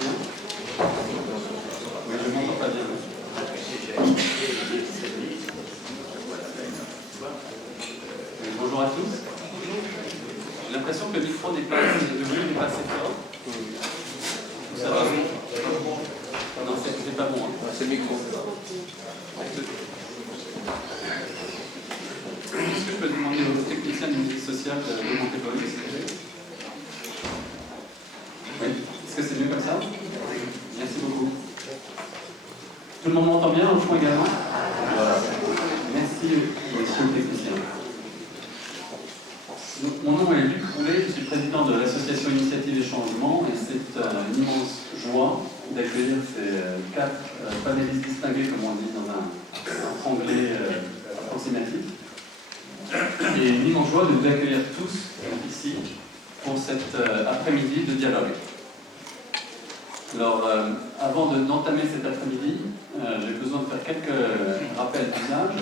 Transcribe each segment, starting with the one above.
bien? Oui, je m'entends pas bien. Bonjour à tous. J'ai l'impression que le micro n'est pas assez, le volume n'est pas assez fort. Ça va? Non, c'est pas bon. Hein. C'est le micro. Est-ce que je peux demander aux techniciens du musique sociale de monter le volume? Oui. Est-ce que c'est mieux comme ça? Merci beaucoup. Tout le monde m'entend bien au fond également? Voilà. Merci, monsieur le technicien. Donc, mon nom est Luc Roulet, je suis président de l'association Initiative et Changement et c'est une immense joie d'accueillir ces 4 panélistes distingués, comme on dit dans un franglais approximatif. Et une immense joie de vous accueillir tous ici pour cet après-midi de dialogue. Alors, avant d'entamer cet après-midi, j'ai besoin de faire quelques rappels d'usage.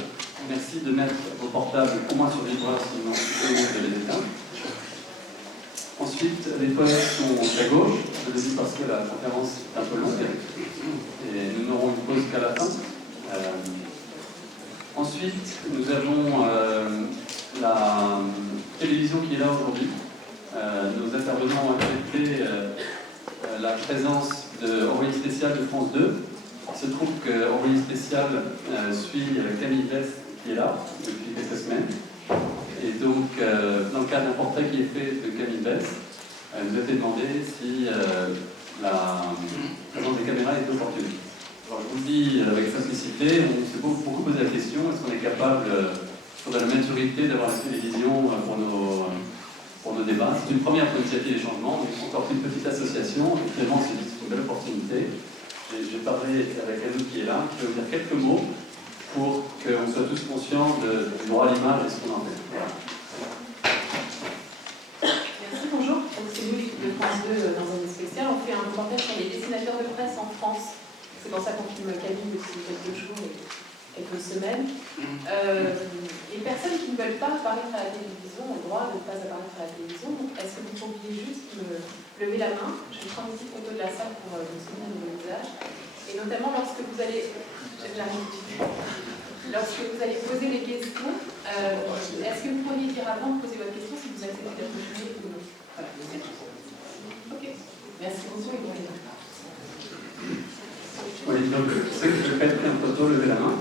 Merci de mettre vos portables au moins sur vibreur, sinon c'est mieux de les éteindre. Ensuite, les toilettes sont à gauche. Je le dis parce que la conférence est un peu longue et nous n'aurons une pause qu'à la fin. Ensuite, nous avons la télévision qui est là aujourd'hui. Nos intervenants ont accepté la présence d'envoyé spécial de France 2. Il se trouve qu'envoyé spécial suit Camille Bess qui est là depuis quelques semaines. Et donc, dans le cadre d'un portrait qui est fait de Camille Bess, elle nous a été demandé si la présence des caméras est opportune. Alors, je vous le dis avec simplicité, on s'est beaucoup posé la question, est-ce qu'on est capable, sur de la maturité, d'avoir la télévision pour nos débats? C'est une première pour Initiative et Changement, on est encore une petite association, et finalement c'est une belle opportunité. J'ai parlé avec Anou qui est là, qui va vous dire quelques mots pour qu'on soit tous conscients du droit à l'image et ce qu'on en fait. Voilà. Merci, bonjour. C'est nous, l'équipe de France 2, dans un spécial. On fait un reportage sur les dessinateurs de presse en France. C'est pour ça qu'on filme Camille depuis quelques jours et quelques semaines. Les personnes qui ne veulent pas apparaître à la télévision ont le droit de ne pas apparaître à la télévision. Est-ce que vous pourriez juste me lever la main? Je vais prendre une petite photo de la salle pour me souvenir de vos visages. Et notamment lorsque vous allez... Lorsque vous allez poser les questions, est-ce que vous pourriez dire avant de poser votre question si vous acceptez d'être filmé ou non? Voilà, c'est tout. Ok. Merci beaucoup et bonjour. Oui, donc ceux qui veulent faire une photo, levez la main.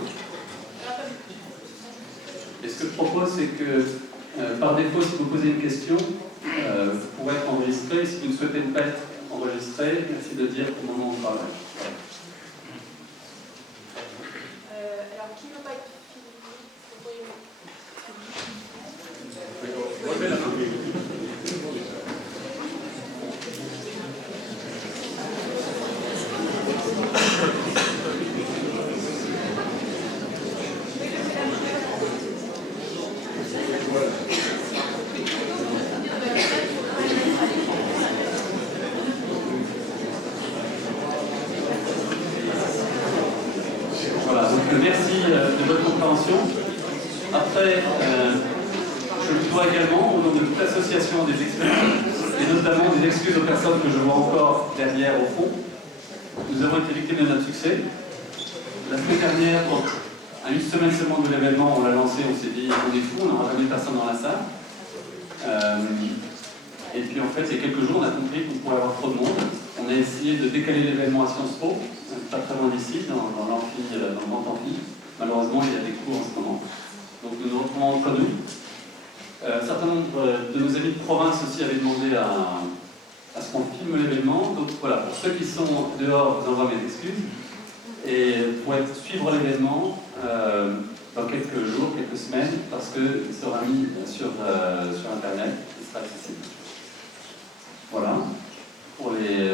Et ce que je propose, c'est que par défaut, si vous posez une question, vous pourrez être enregistré. Si vous ne souhaitez pas être enregistré, merci de dire au moment où vous parlez. Alors, qui ne veut pas être filmé? Levez la main. Voilà, donc merci de votre compréhension. Après, je vous dois également, au nom de toute l'association des excuses, et notamment des excuses aux personnes que je vois encore derrière au fond. Nous avons été victimes de notre succès. La semaine dernière, à une semaine seulement de l'événement, on l'a lancé, on s'est dit on est fou, on n'aura jamais personne dans la salle. Et puis en fait, il y a quelques jours, on a compris qu'on pourrait avoir trop de monde. On a essayé de décaler l'événement à Sciences Po, pas très loin d'ici, dans le grand amphi. Malheureusement, il y a des cours en ce moment. Donc nous nous retrouvons entre nous. Un certain nombre de nos amis de province aussi avaient demandé à ce qu'on filme l'événement. Donc voilà, pour ceux qui sont dehors, je vous envoie mes excuses. Et pour suivre l'événement dans quelques jours, quelques semaines, parce qu'il sera mis sur Internet, il sera accessible. Voilà, pour les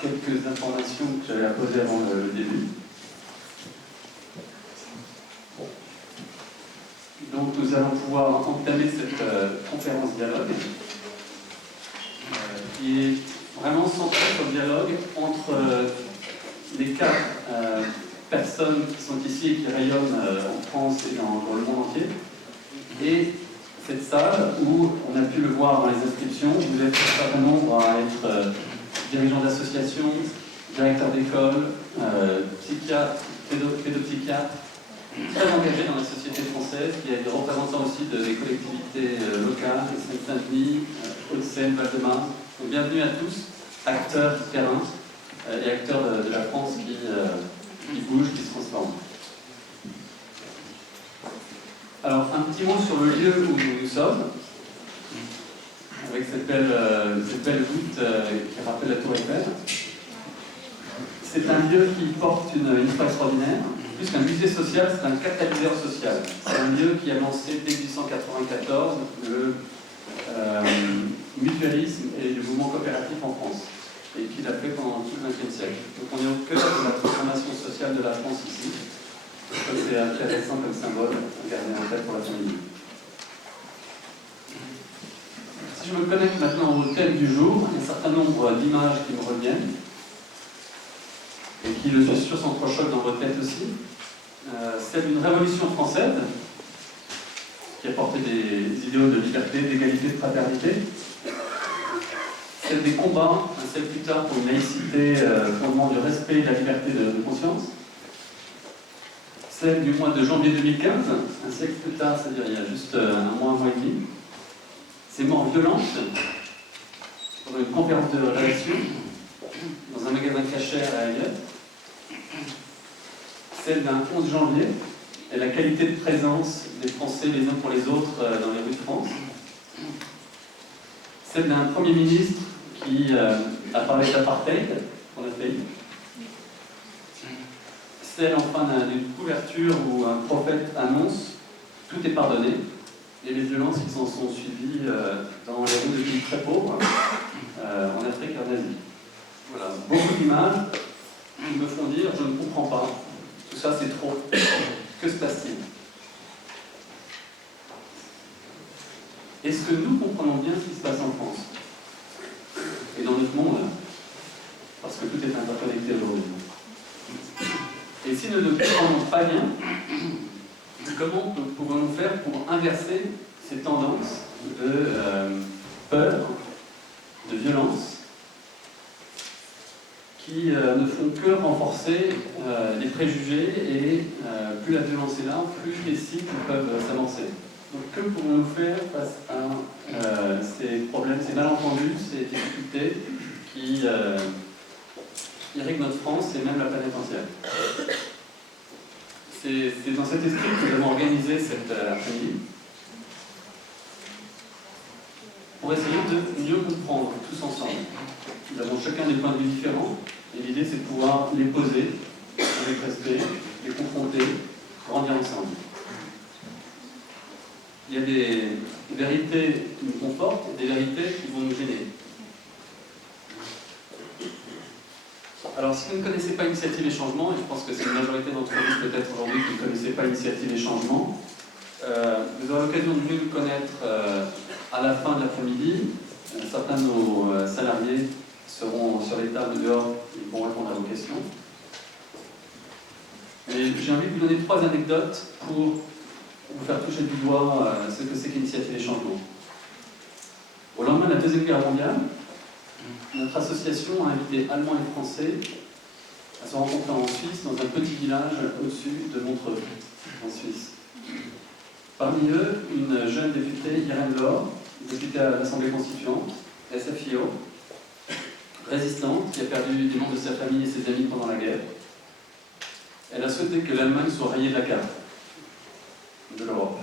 quelques informations que j'avais à poser avant le début. Donc nous allons pouvoir entamer cette conférence dialogue qui est vraiment centrée sur le dialogue entre les 4 personnes qui sont ici et qui rayonnent en France et dans le monde entier. Et cette salle où, on a pu le voir dans les inscriptions, vous êtes un certain nombre à être dirigeants d'associations, directeurs d'école, psychiatres, pédopsychiatres, très engagés dans la société française. Il y a des représentants aussi des collectivités locales, Seine-Saint-Denis, Hauts-de-Seine, Val-de-Marne. Donc, bienvenue à tous, acteurs du terrain et acteurs de la France qui bougent, qui se transforment. Alors, un petit mot sur le lieu où nous sommes, avec cette belle voûte qui rappelle la Tour Eiffel. C'est un lieu qui porte une histoire extraordinaire. Plus qu'un musée social, c'est un catalyseur social. C'est un lieu qui a lancé dès 1894 le mutualisme et le mouvement coopératif en France, et qui l'a fait pendant tout le XXe siècle. Donc on est au cœur de la transformation sociale de la France ici. C'est intéressant comme symbole à garder en tête pour la famille. Si je me connecte maintenant au thème du jour, il y a un certain nombre d'images qui me reviennent et qui, je suis sûr, s'entrechoquent dans votre tête aussi. Celle d'une révolution française qui a porté des idéaux de liberté, d'égalité, de fraternité. Celle des combats, un siècle plus tard, pour une laïcité, fondement du respect et de la liberté de conscience. Celle du mois de janvier 2015, un siècle plus tard, c'est-à-dire il y a juste un mois et demi. Ces morts violentes, pendant une conférence de rédaction, dans un magasin cachère à Aïe. Celle d'un 11 janvier, et la qualité de présence des Français les uns pour les autres dans les rues de France. Celle d'un Premier ministre qui a parlé d'apartheid pour notre pays. Celle enfin d'une couverture où un prophète annonce « Tout est pardonné » et les violences qui s'en sont suivies dans les rues de pays très pauvres, en Afrique et en Asie. Voilà, beaucoup d'images qui me font dire « Je ne comprends pas, tout ça c'est trop, que se passe-t-il » Est-ce que nous comprenons bien ce qui se passe en France et dans notre monde? Parce que tout est interconnecté aujourd'hui. Et si nous ne comprenons pas bien, comment pouvons-nous faire pour inverser ces tendances de peur, de violence, qui ne font que renforcer les préjugés et plus la violence est là, plus les cycles peuvent s'avancer. Donc que pouvons-nous faire face à ces problèmes, ces malentendus, ces difficultés qui irriguent notre France et même la planète entière? C'est dans cet esprit que nous avons organisé cette après-midi pour essayer de mieux comprendre tous ensemble. Nous avons chacun des points de vue différents et l'idée c'est de pouvoir les poser avec respect, les confronter, grandir ensemble. Il y a des vérités qui nous confortent et des vérités qui vont nous gêner. Alors, si vous ne connaissez pas Initiative et Changement, et je pense que c'est une majorité d'entre vous peut-être aujourd'hui qui ne connaissez pas Initiative et Changement, vous aurez l'occasion de mieux nous connaître à la fin de l'après-midi. Certains de nos salariés seront sur les tables dehors et pourront répondre à vos questions. Et j'ai envie de vous donner 3 anecdotes pour vous faire toucher du doigt ce que c'est qu'Initiative et Changement. Au lendemain de la Deuxième Guerre mondiale, notre association a invité Allemands et Français à se rencontrer en Suisse, dans un petit village au-dessus de Montreux, en Suisse. Parmi eux, une jeune députée, Irène Laure, députée à l'Assemblée constituante, SFIO, résistante, qui a perdu des membres de sa famille et ses amis pendant la guerre. Elle a souhaité que l'Allemagne soit rayée de la carte de l'Europe.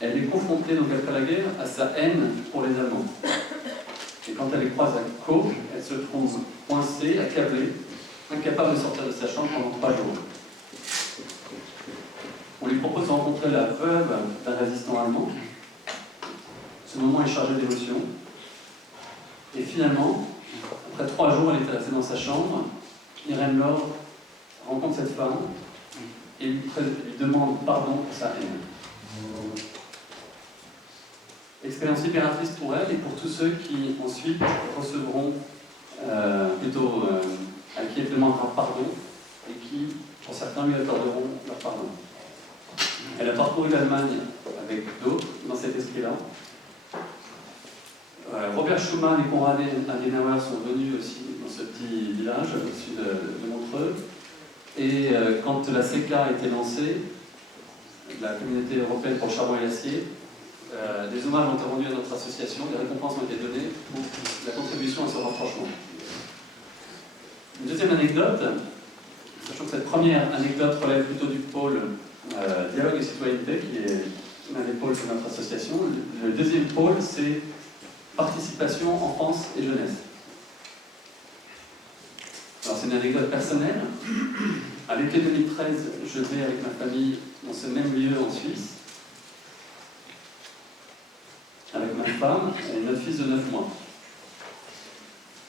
Elle est confrontée, donc après la guerre, à sa haine pour les Allemands. Et quand elle les croise à Caux, elle se trouve coincée, accablée, incapable de sortir de sa chambre pendant 3 jours. On lui propose de rencontrer la veuve d'un résistant allemand. Ce moment est chargé d'émotions. Et finalement, après 3 jours, elle est restée dans sa chambre. Irène Laure rencontre cette femme et lui demande pardon pour sa haine. Expérience libératrice pour elle et pour tous ceux qui ensuite recevront à qui elle demandera pardon et qui, pour certains, lui accorderont leur pardon. Elle a parcouru l'Allemagne avec d'autres dans cet esprit-là. Robert Robert Schuman et Konrad Adenauer sont venus aussi dans ce petit village au sud de Montreux. Et quand la CECA a été lancée, la Communauté européenne pour le charbon et l'acier, des hommages ont été rendus à notre association, des récompenses ont été données pour la contribution à ce rapprochement. Une deuxième anecdote, sachant que cette première anecdote relève plutôt du pôle dialogue et citoyenneté, qui est l'un des pôles de notre association. Le deuxième pôle, c'est participation, enfance et jeunesse. Alors c'est une anecdote personnelle. À l'été 2013, je vais avec ma famille dans ce même lieu en Suisse, avec ma femme et notre fils de 9 mois.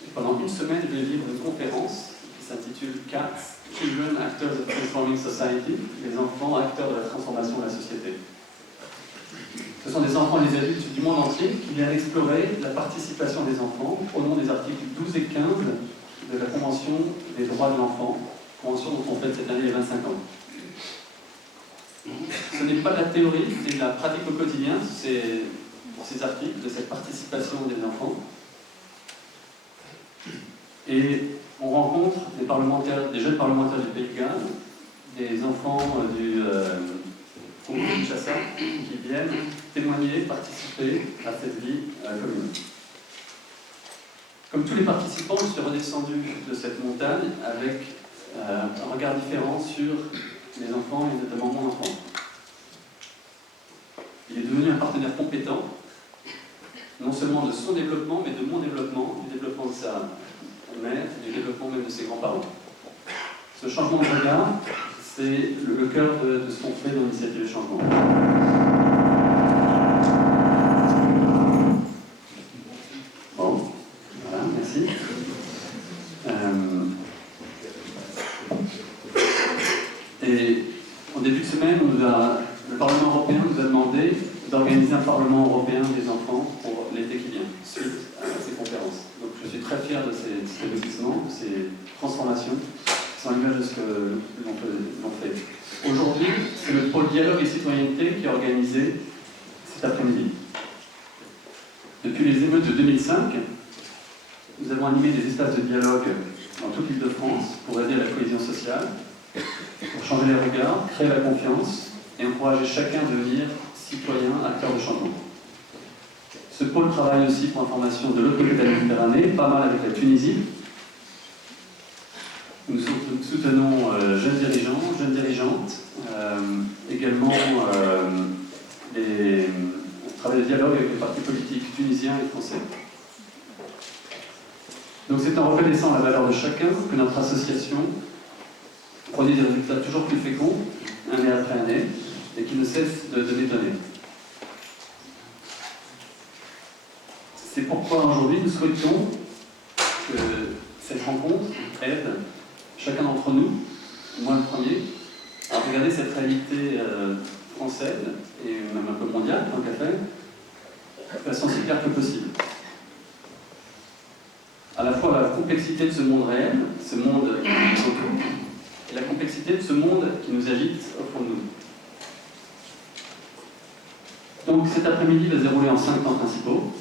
Et pendant une semaine, je vais vivre une conférence qui s'intitule CATS, Children Actors of Transforming Society, les enfants acteurs de la transformation de la société. Ce sont des enfants et des adultes du monde entier qui viennent explorer la participation des enfants au nom des articles 12 et 15 de la Convention des droits de l'enfant, convention dont on fête cette année les 25 ans. Ce n'est pas de la théorie, c'est de la pratique au quotidien, c'est pour ces articles, de cette participation des enfants. Et on rencontre des parlementaires, des jeunes parlementaires du Pays de Galles, des enfants du Kinshasa qui viennent témoigner, participer à cette vie commune. Comme tous les participants, je suis redescendu de cette montagne avec un regard différent sur les enfants et notamment mon enfant. Il est devenu un partenaire compétent, non seulement de son développement, mais de mon développement, du développement de sa mère, du développement même de ses grands-parents. Ce changement de regard, c'est le cœur de ce qu'on fait dans l'initiative de changement. Bon, voilà, merci. Et en début de semaine, le Parlement européen nous a demandé d'organiser un Parlement européen des enfants pour l'été qui vient, suite à ces conférences. Donc je suis très fier de ces investissements, de ces transformations, qui sont l'image de ce que l'on fait. Aujourd'hui, c'est le pôle dialogue et citoyenneté qui est organisé cet après-midi. Depuis les émeutes de 2005, nous avons animé des espaces de dialogue dans toute l'île de France pour aider à la cohésion sociale, pour changer les regards, créer la confiance et encourager chacun à devenir citoyen, acteur de changement. Ce pôle travaille aussi pour information de l'autre côté de la Méditerranée, pas mal avec la Tunisie. Nous soutenons jeunes dirigeants, jeunes dirigeantes, également des travail de dialogue avec les partis politiques tunisiens et français. Donc c'est en reconnaissant la valeur de chacun que notre association produit des résultats toujours plus féconds, année après année, et qui ne cessent de m'étonner. C'est pourquoi aujourd'hui nous souhaitons que cette rencontre aide chacun d'entre nous, moi le premier, à regarder cette réalité française, et même un peu mondiale, tant qu'à faire, de façon aussi claire que possible. À la fois la complexité de ce monde réel, ce monde qui nous entoure, et la complexité de ce monde qui nous agite au fond de nous. Donc cet après-midi va se dérouler en 5 temps principaux.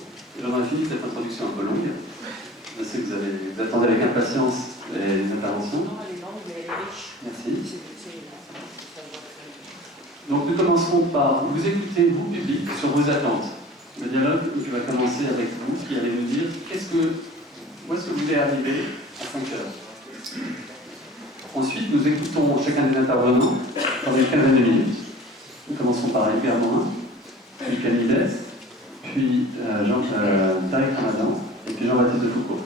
J'en ai fini cette introduction un peu longue. Je sais que vous attendez avec impatience les interventions. Merci. Donc nous commencerons par vous écouter, vous public, sur vos attentes. Le dialogue qui va commencer avec vous, qui allez nous dire où est-ce que vous voulez arriver à 5 heures. Ensuite, nous écoutons chacun des intervenants pendant une quinzaine de minutes. Nous commencerons par Edgar Morin, puis Camille Dess, puis Tarek Ramadan, et puis Jean-Baptiste de Foucault.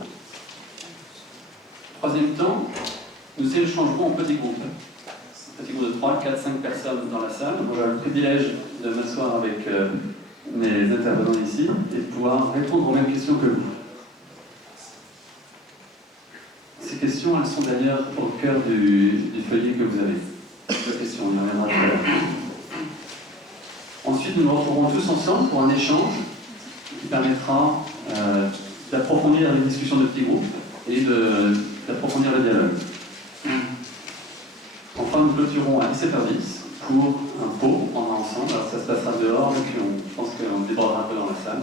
Troisième temps, nous échangerons en petits groupes. Petit groupe de 3, 4, 5 personnes dans la salle. J'ai le privilège de m'asseoir avec mes intervenants ici et de pouvoir répondre aux mêmes questions que vous. Ces questions, elles sont d'ailleurs au cœur du feuillet que vous avez. Ces questions, on y reviendra tout à l'heure. Ensuite, nous nous retrouverons tous ensemble pour un échange qui permettra d'approfondir les discussions de petits groupes et d'approfondir le dialogue. Enfin, nous clôturons à 17h10 pour un pot, on est ensemble. Alors ça se passera dehors, et puis je pense qu'on débordera un peu dans la salle.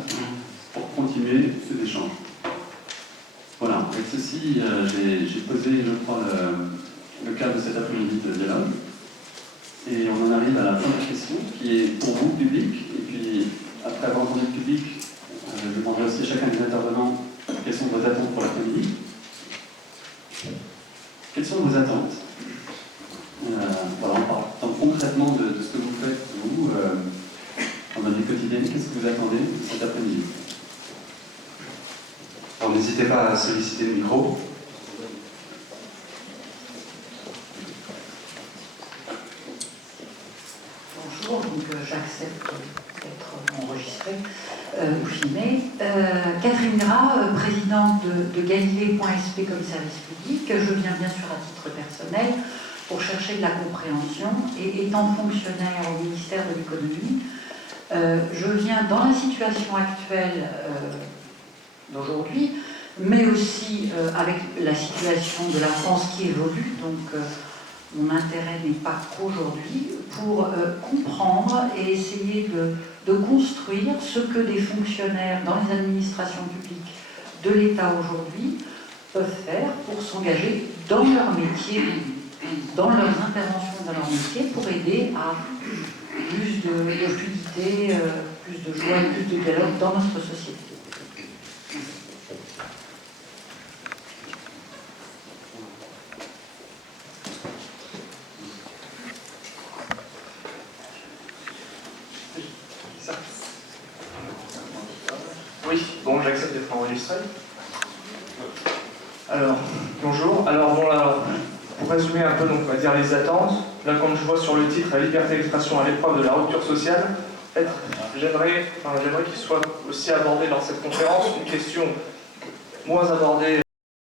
pour continuer ces échanges. Voilà, avec ceci, j'ai posé, je crois, le cadre de cet après-midi de dialogue. Et on en arrive à la première question, qui est pour vous, public. Et puis, après avoir entendu le public, je demanderai aussi à chacun des intervenants quelles sont vos attentes pour l'après-midi. Quelles sont vos attentes? Voilà, en parlant concrètement de ce que vous faites, vous, dans votre vie quotidienne, qu'est-ce que vous attendez cet après-midi? Alors n'hésitez pas à solliciter le micro. Bonjour, donc j'accepte d'être enregistrée ou filmée. Catherine Gras, présidente de Galilée.sp comme service public. Je viens bien sûr à titre personnel pour chercher de la compréhension et étant fonctionnaire au ministère de l'économie, je viens dans la situation actuelle d'aujourd'hui, mais aussi avec la situation de la France qui évolue, donc mon intérêt n'est pas qu'aujourd'hui, pour comprendre et essayer de construire ce que des fonctionnaires dans les administrations publiques de l'État aujourd'hui peuvent faire pour s'engager dans leur métier, dans leurs interventions dans leur métier, pour aider à plus de fluidité, plus de joie et plus de dialogue dans notre société. Oui, bon, j'accepte d'être enregistré. Alors, bonjour. Alors, pour résumer un peu, donc, on va dire les attentes. Là, quand je vois sur le titre « La liberté d'expression à l'épreuve de la rupture sociale », j'aimerais qu'il soit aussi abordé dans cette conférence une question moins abordée